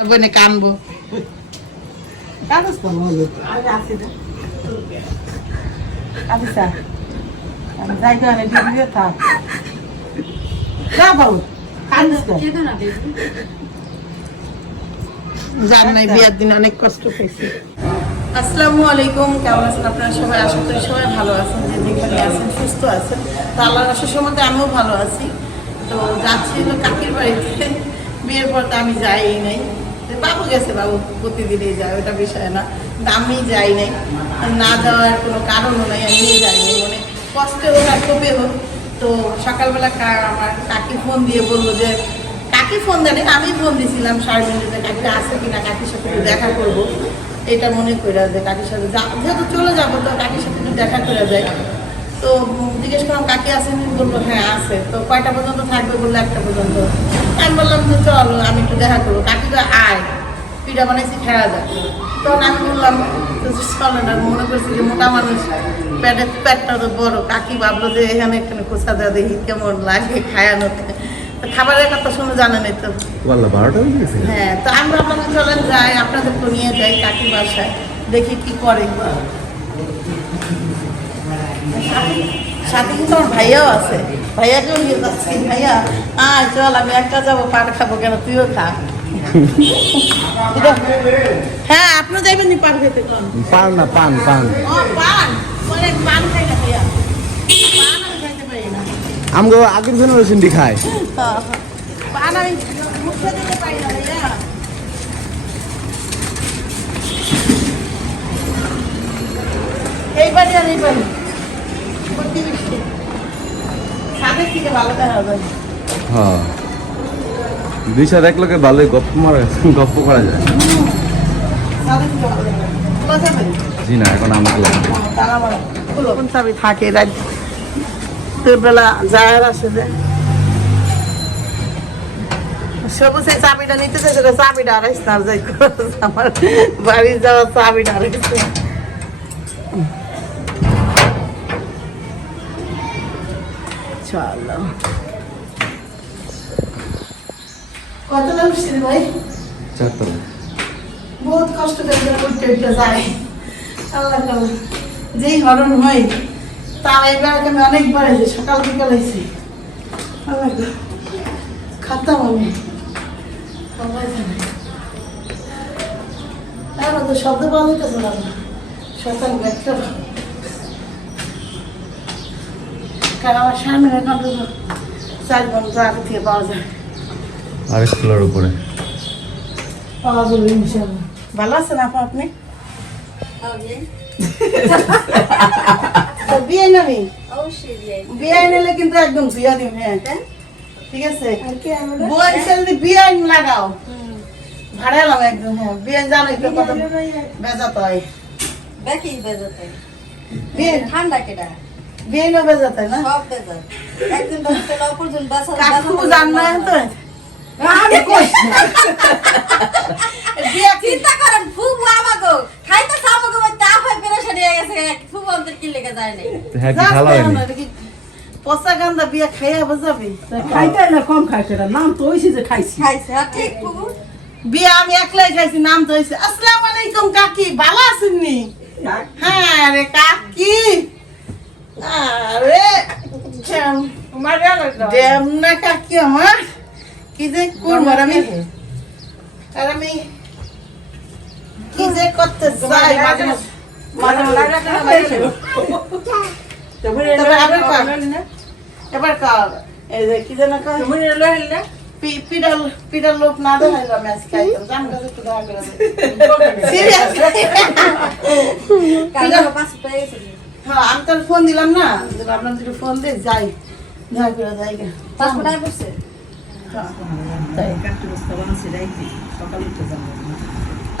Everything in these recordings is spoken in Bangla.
বনে কানবো অনেক কষ্ট পেয়েছি আসসালামু আলাইকুম কেমন আছেন আপনারা সবাই আশা করি সবাই ভালো আছেন যে যেখানে আছেন সুস্থ আছেন তো আল্লাহর আশার সম্বন্ধে আমিও ভালো আছি তো যাচ্ছি কাকির বাড়িতে বিয়ের পর তো আমি যাই নাই বাবু গেছে বাবু, প্রতিদিনই যায় ওটা বিষয় না। আমি যাই নাই। না যাওয়ার কোনো কারণও নাই, আমি যাই নাই। মানে কষ্টে হোক আর ক্ষোভে হোক, তো সকালবেলা আমার কাকি ফোন দিয়ে বলল যে, কাকি ফোন দেয়নি আমি ফোন দিয়েছিলাম সাড়ে মিনিটে কাকি আছে কিনা কাকির সাথে একটু দেখা করব। এটা মনে করে যে কাকির সাথে। যা- যেহেতু চলে যাব, তো কাকির সাথে একটু দেখা করে যায় তো জিজ্ঞেস করলাম, কাকি আছেন? বলল হ্যাঁ আছে। তো কয়টা পর্যন্ত থাকবে? বলল, একটা পর্যন্ত। আমি বললাম যে চল আমি একটু দেখা করব। কাকি তো আয়। পিঠা বানাইছি খেয়া যায় তখন আমি বললাম চলে না মনে করছি যে মোটা মানুষ পেটের পেটটা তো বড়। কাকি ভাবলো যে এখানে এখানে খোসা দেওয়া দেখি কেমন লাগে খায়ানোতে। তো খাবারের কথা শুনে তো। বারোটা বেজে গেছে? হ্যাঁ তো আমরা আপনাকে চলেন যাই আপনাদের তো নিয়ে যাই কাকি বাসায় দেখি কি করে। সাথে কিন্তু আমার ভাইয়াও আছে। ভাইয়াকেও নিয়ে যাচ্ছি। ভাইয়া আয় চল আমি একটা যাব পাট খাব কেন? তুইও খা। হ্যাঁ আপনি যাইবেন নি খেতে কোন পান না পান পান। ও পান? অনেক পান খাই না ভাইয়া। আমগো আগের জেনারেশন দি খায়। পান আমি মুখে দিতে পারি না ভাইয়া। এই বাড়ি আর এই বাড়ি প্রতিবেশী সাথে থেকে ভালো দেখা যায় হ্যাঁ। দুই লোকে ভালোই গপ্প মারা, গপ্প করা যায়। জি না, এখন আমাকে থাকে যায় সবুজ এই চাবিটা নিতে চাবিটা আড়াইশ যাই আমার বাড়ি যাওয়ার চাবিটা আড়াইছে চলো কত লোক ছিল ভাই? চারতলা। বহুত কষ্ট করে উঠতে উঠতে যায়। আল্লাহ। যেই হরণ হয় তার এবার আমি অনেকবার এসে সকাল বিকাল এসে আল্লাহ খাতাম আমি। সবাই জানে। এখন তো শব্দ পাওয়া যেতেছে না। সকাল একটা কারণ সামনে চার ঘণ্টা আগে থেকে পাওয়া যায় আরেক তলার উপরে পাওয়া যাবে ইনশাল্লাহ ভালো আছেন আপা আপনি বিয়ে নামি বিয়ে নিলে কিন্তু একদম বিয়া দিন হ্যাঁ ঠিক আছে বই সেলদি বিয়ে লাগাও ভাড়া এলাম একদম হ্যাঁ বিয়ে জানোই তো কত বেজাত হয় বিয়ে ঠান্ডা কেটা বিয়ে নো বেজাত হয় না? সব বেজাত। একদিন ধরতে অপরজন বাসা কাকু জান না তো? বিয়ে কি? চিন্তা করেন ফুবু আমাকে খাইতে ওই তাপ হয়ে পেরেশান হয়ে গেছে। ফুবু আমাদের কি লেগে যায় নাই হ্যাঁ কি খেলা হয়নি? পচা গান্দা বিয়া খাইয়া বোঝাবি খাইতে না কম খাইতে না। নাম তো যে খাইছি। খাইছে ঠিক ফুবু। বিয়ে আমি একলাই খাইছি নাম তো আসসালামু আলাইকুম কাকি। ভালো আছেন নি? হ্যাঁ রে কাকি। আরে ড্যাম না কাকি আমার। কি যে করব? আমি আর আমি কি যে করতে চাই? মাঝে এবার কর। এই যে কি যেন কয়? পিডাল পিডাল লোক না দেখাইলো আমি আজকে। আইতাম। জাম গাছে একটু দেখা করে সিরিয়াস। হ্যাঁ আমি তোর ফোন দিলাম না। আপনার ফোন দিয়ে যাই। করে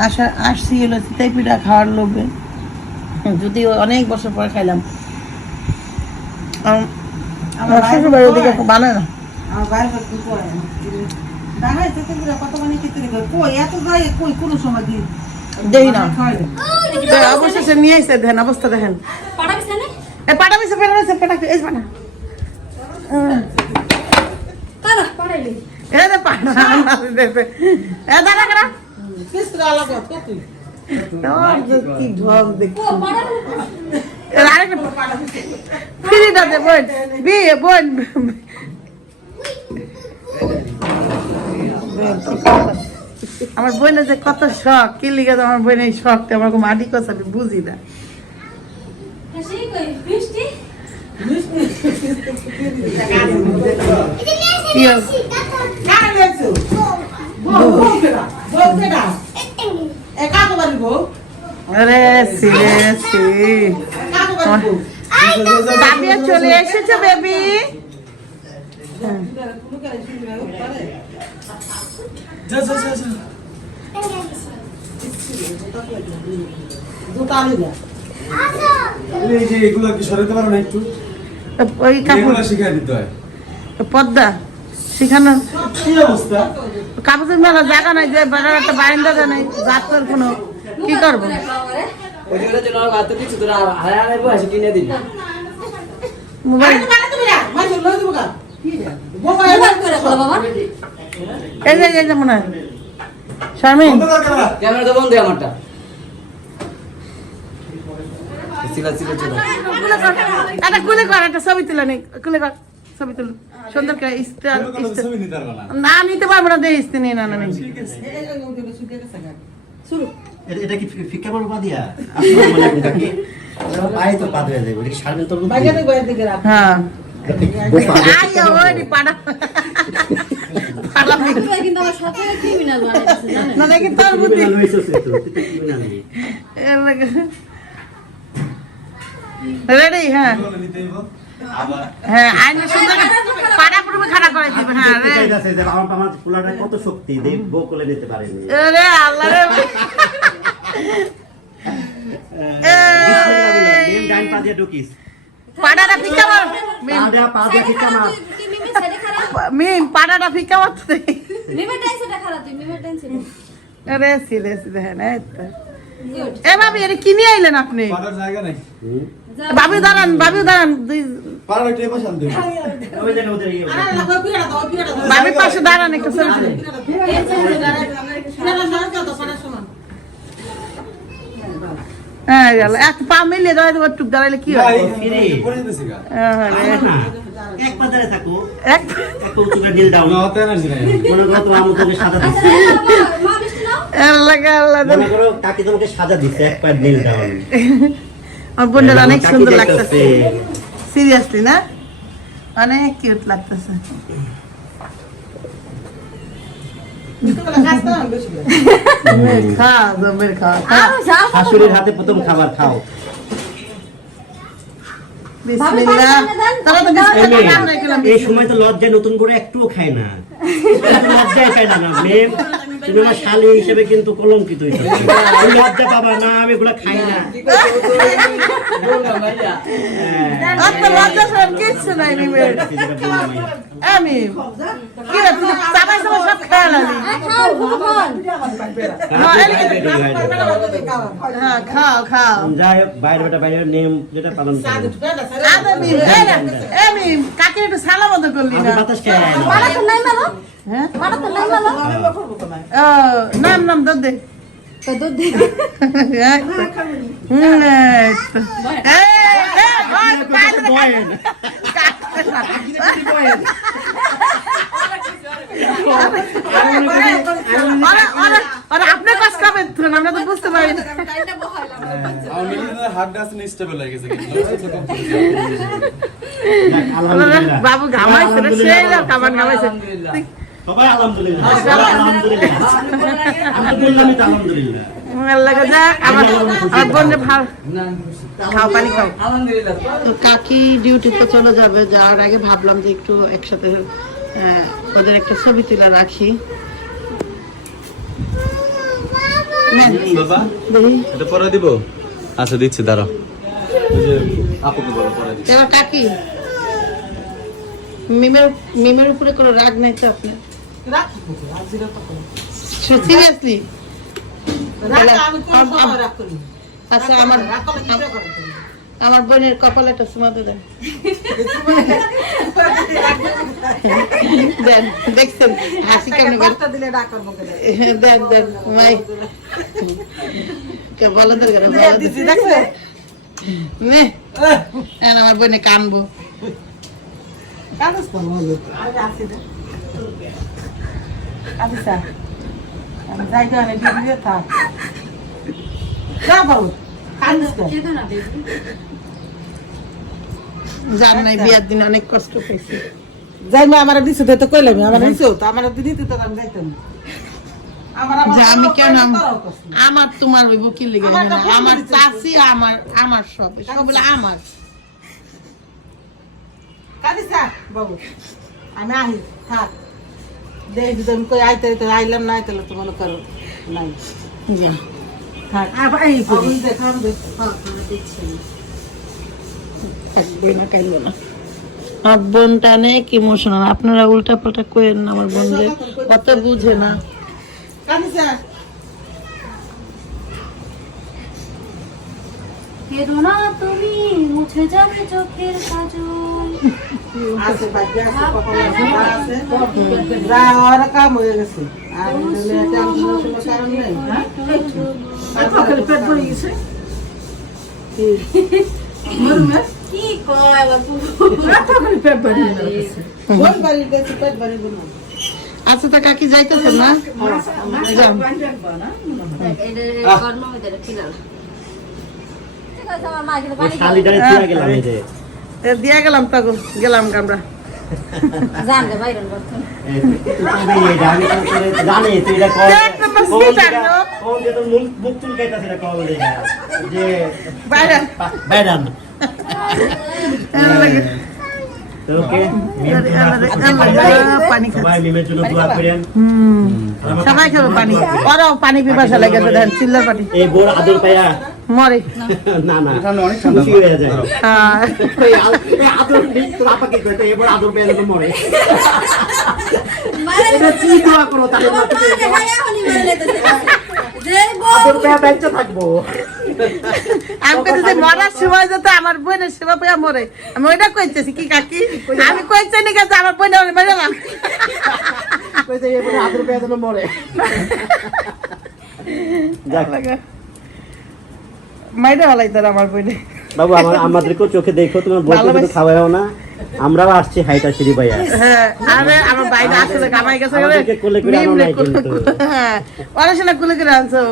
আসা আসছি হলো চিতাই পিঠা খাওয়ার লোভে। যদি অনেক বছর পরে খাইলাম। বানায় না? আমার বাইরে দেখি না। অবশেষে নিয়ে দেখেন অবস্থা দেখেন। না এ তারা পাঠাইলি। এ দে পাঠা এ দাঁড়া করা কিসরা আলাদা তো তুই তোমার যে কি ঢং দেখছি। ও পাড়ার এর আরেকটা ফিরিটা দে বোন। বিয়ে বোন। আমার বোনের যে কত শখ কি লিখে আমার বোনের এই শখটা আমার মাটি কথা আমি বুঝি না। সেই কই দাবিয়া চলে এসেছে বেবি। দুটা লিগা এই যে এগুলো কি সরাতে পারো না একটু? ওই কাপড়। শিখাই দিতে হয়। পদ্মা সেখানে কি অবস্থা? কাপড়ের মেলা জায়গা নাই যে বেড়ার একটা বারান্দা নাই যাত্রার কোনো কি করব? মোবাইল। আরে মানে তুমি না মানে লই দিব কা বউ মোবাইল করে বলো বাবা এই যে মনে হয়। শারমিন। ক্যামেরা তো বন্ধ আমারটা সিলা সিলা চলো কুলে কর একটা কুলে কর একটা ছবি তুলে নেই কুলে কর ছবি তুল। সুন্দর করে নিতে পারব না। না নিতে পারব না দেখিস নেই না না নেই এটা- এটা কি ফি- ফিক্কা বড় বাদিয়া? আসসালামু আলাইকুম কাকি। পায়ে তো পা ধুয়ে দেবো এটা সারবেন তোর? বাইরে বাইরে দিকে রাখ। হ্যাঁ। ও পা ধুয়ে- আই ওই পাড়া। না দেখি তোর বুদ্ধি criminal হয়েছিস তো, তুই তো criminal নেই। রেডি হ্যাঁ। নিতে হইব। আবার হ্যাঁ আইনে সুন্দর পাড়া পুরো খাড়া করে দিবে হ্যাঁ রে। আমার আমার কত শক্তি দেব বউ কোলে নিতে পারেনি। রে আল্লাহ রে। মেন ডাইন পা দিয়ে ঢুকিস। পাড়াটা ফিকা মার। পা পা দিয়ে ফিক্কা মার। তুই মিমি সাইডে খারাপ। মিম পাড়াটা ফিকা মারতে। মিমের টাইমটা খারাপ তুই মিমের টাইমটা রে সিরে সিরে হ্যাঁ না তো এ ভাবি এটা কিনে আইলেন আপনি? পাড়ার জায়গা নাই। ভাবি দাঁড়ান ভাবি দাঁড়ান দাও দাও ভাবির পাশে দাঁড়ান একটু দাও হ্যাঁ গেল। এক পা মিলিয়ে দাঁড়াই দেবো টুক দাঁড়াইলে কি হয়? হ্যাঁ। না, এক পা ধরে থাকো। এক এক পা উঁচু করে নীল ডাউন না অত এনার্জি নাই। মনে করো তোমার মতো তোকে আল্লাহ আল্লাহ মনে করো কাকি তোমাকে সাজা দিচ্ছে এক পা নীল ডাউন আমার বোনটা অনেক সুন্দর লাগতেছে। সিরিয়াসলি না? অনেক কিউট লাগতেছে। খা জমের খা খা। আরও যাও শাশুড়ির হাতে প্রথম খাবার খাও। বিসমিল্লাহ। তারা তো বিসমিল্লাহ এই সময় তো লজ্জায় নতুন করে একটুও খায় না। লজ্জায় খায় না না মেয়ে? তুমি আমার শালি হিসেবে কিন্তু কলঙ্কিত হইছো তুমি লজ্জা পাবা না আমি এগুলো খাই না হ্যাঁ। আত্মা লজ্জা সব কিচ্ছু নাই মিমের আমি। আমি কি রে তুমি চাবাই চাবাই সব খেয়ে নালি খাও হ্যাঁ। বাইরে হয়ে। হ্যাঁ খাও খাও যাই হোক বাইরে বেটা বাইরের নিয়ম যেটা পালন করো মিম কাকে একটু সালাম আদা করলি না বাতাস খেয়ে হ্যাঁ? নাম নাম দে। দে। তো। দুধ দে ওরা আপনি কাজ খাবেন তো আমরা তো বুঝতে পারি হয়ে। বাবু ঘামাইছে সেই ঘামাইছে। সবাই আলহামদুলিল্লাহ। আমি বললামই তো তো কাকি ডিউটিতে চলে যাবে যাওয়ার আগে ভাবলাম যে একটু একসাথে ওদের একটা ছবি তুলে রাখি। পরে দিব? আচ্ছা দিচ্ছি দাঁড়াও। কাকি? মিমের মিমের উপরে কোনো রাগ নাই তো আপনার? সিরিয়াসলি আচ্ছা আমার আমার বোনের কপালে একটা সুমাতে দেন। দেন দেখছেন? হাসি কেমন? দেন দেন মাই। কে বলো আমার বোনে কানবো। কাগজ আমি রে। কাঁদিস আর? আমি যাই তো অনেক দিন থাক। যা বাবু, কাঁদিস কেন? কেঁদো না বেবি। জান নাই বিয়ার দিন অনেক কষ্ট পেয়েছি যাই মা আমার দিছো তো কইলাম আমার দিছো তো? আমার দিতে তো আমি যাইতাম। আমি কেন। আমার তোমার ওই বুকির লেগে আমার চাষি আমার আমার সব। সব বলে আমার। কাঁদিস বাবু আমি আহি থাক। দেখ যদি আমি কই আইতে আইতে আইলাম না আইতে তো মনে করো নাই। যা। থাক। আমি দেখাম দেখ থাকবে না কাইলো না। আমার বোনটা অনেক ইমোশনাল আপনারা উল্টা পাল্টা করেন না আমার বোনকে কত বুঝে না। না তুমি মুছে যাবে চোখের কাজল। আছে ভাগ্যে আছে কপালে আছে যা আছে। যা হওয়ার কাম হয়ে গেছে। আর টেনশনের কারণ নেই। হ্যাঁ? পেট ভরে গেছে? কি? কয় আবার কোন বাড়ি পেট ভরে গেল আচ্ছা তা কাকি যাইতেছেন না? শালিটারে ছিঁড়া গেলাম এই যে। দিয়া গেলাম তাগো গেলাম আমরা। সবাই খাবে পানি। ওরাও পানি পিপাসা লেগেছে চিল্লার পানি। আদর পায়া মরে। না না অনেক ঠান্ডা। হয়ে যায়। হ্যাঁ। এই আ- এই আদর তোর আপাকে কইতে এই আদর পেয়ে তো মরে। এটা কি দোয়া করো তাহলে? আমার মা দেখায় এখনই মেরে লেতেছে যে বউ আদর পেয়ে বেঁচে থাকব। আমি কইছি যে মরার সময় যাতে আমার বোনের সেবা পেয়ে মরে। আমি ওইটা কইতেছি কি কাকি? আমি কইছি নি কাছে আমার বোন মেরে না কইতে এই আদর পেয়ে যেন মরে। যাক মাইরে হলাই তোর আমার বোনে বাবু আমার আমাদেরকেও চোখে দেখো তোমার বলতে ভালোবাসি। কিন্তু খাওয়াও না। আমরাও আসছি হাইটা সিঁড়ি ভাইয়া। হ্যাঁ আরে আমার বাইরে আসলে কামাই গেছে গেলে কোলে করে আনো নাই কিন্তু। হ্যাঁ ওরা সেটা কুলে করে আনছো।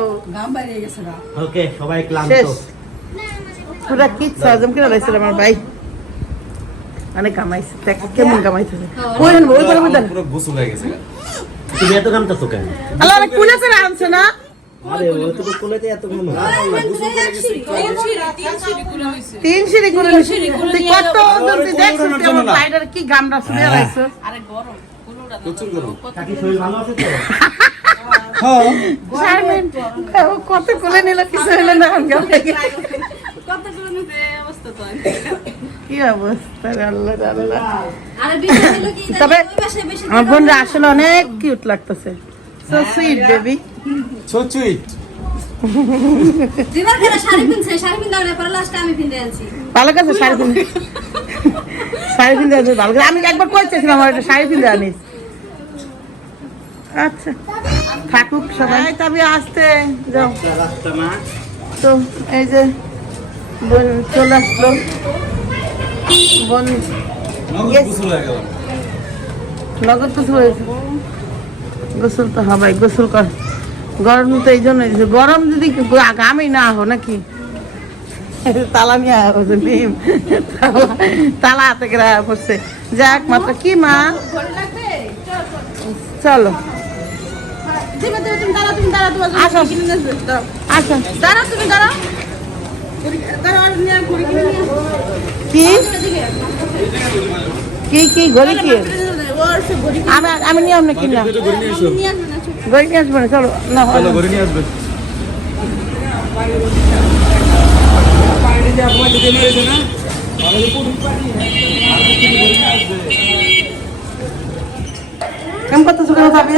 ওকে সবাই ক্লান্ত। পুরা কিচ্ছু হজম করে লাইছিল আমার ভাই? অনেক কামাইছে দেখ কেমন কামাইছে। ওই ওই করে পুরো গোসল হয়ে গেছে তুমি এত কামতাছো কেন? আল্লাহ কুলে করে আনছে না? তিন সিঁড়ি করে তুই কত তুই দেখছিস আমার কি শুনে গরম। কোলে নিল কিছু হলো না কি কি অবস্থা আল্লাহ আল্লাহ। তবে আমার বোনরা আসলে অনেক কিউট লাগতেছে। So sweet baby so sweet দিবার করে শাড়ি পিনছে শাড়ি পিন দাও পরে লাস্টে আমি পিনতে আনছি ভালো কাছে শাড়ি পিন্ধে শাড়ি পিন্ধে আনিস ভালো করে আমি একবার কইতেছিলাম আমার একটা শাড়ি আনিস আচ্ছা থাকুক সবাই। তবে আসতে যাও। তো এই যে চলে আসলো। বোন. গোসল গেল। নগদ গোসল হয়েছে। গোসল তো হবাই গোসল কর। গরম তো এই জন্য। গরম যদি আমি না হো নাকি? তালা নিয়ে নিম। তালা- হাতে পড়ছে যাক মাত্র কি মা? চলো। কি? কি ঘড়ি কি? আমি আমি নিয়ে আপনি কিনলাম। ঘুরে নিয়ে আসব না চলো না। চলো ঘুরে নিয়ে আসবে কেমন করতেছো কেন যাবে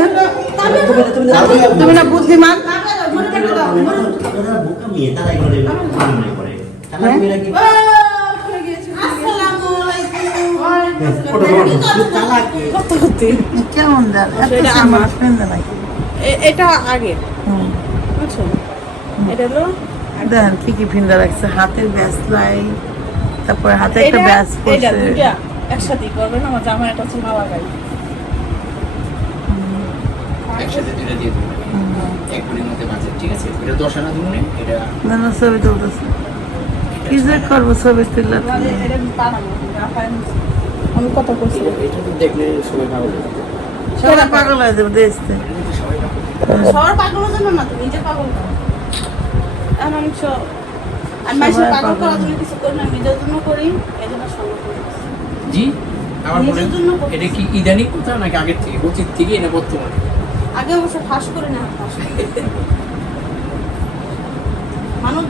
তুমি না তারা হ্যাঁ? মেয়েরা কি কেমন সেটা আমার। এ- এটা আগে। হুম। বুঝছ? এটা হলো দেখেন কি কি ফিন্দা রাখছে হাতের ব্যাস লাই তারপরে হাতে একটা ব্যাস এটা পড়ছে। দুইটা একসাথেই করবেন আমার জামা এটা হচ্ছে মালা গাই একসাথে দুটো দিয়ে দেবো এক কোটির মধ্যে বাজেট ঠিক আছে? এটা দশ আনা ধরুন এটা না না ছবি তুলতেছে। কি যে করব ছবি তুললে এটা আমি কত করছি? এটা- এটা দেখলে সবাই পাগল হয়ে যাবে। দেখতে। সবার পাগলের জন্য না তো নিজে পাগল এমন মানুষের পাগল পাগল। করার জন্য কিছু করি না নিজের জন্য করি এই জন্য জি? আমার মনে এটা কি ইদানিং কোথাও নাকি আগের থেকে অতীত থেকে না বর্তমানে? আগে অবশ্য ফাঁস করে না ফাঁস। মানুষ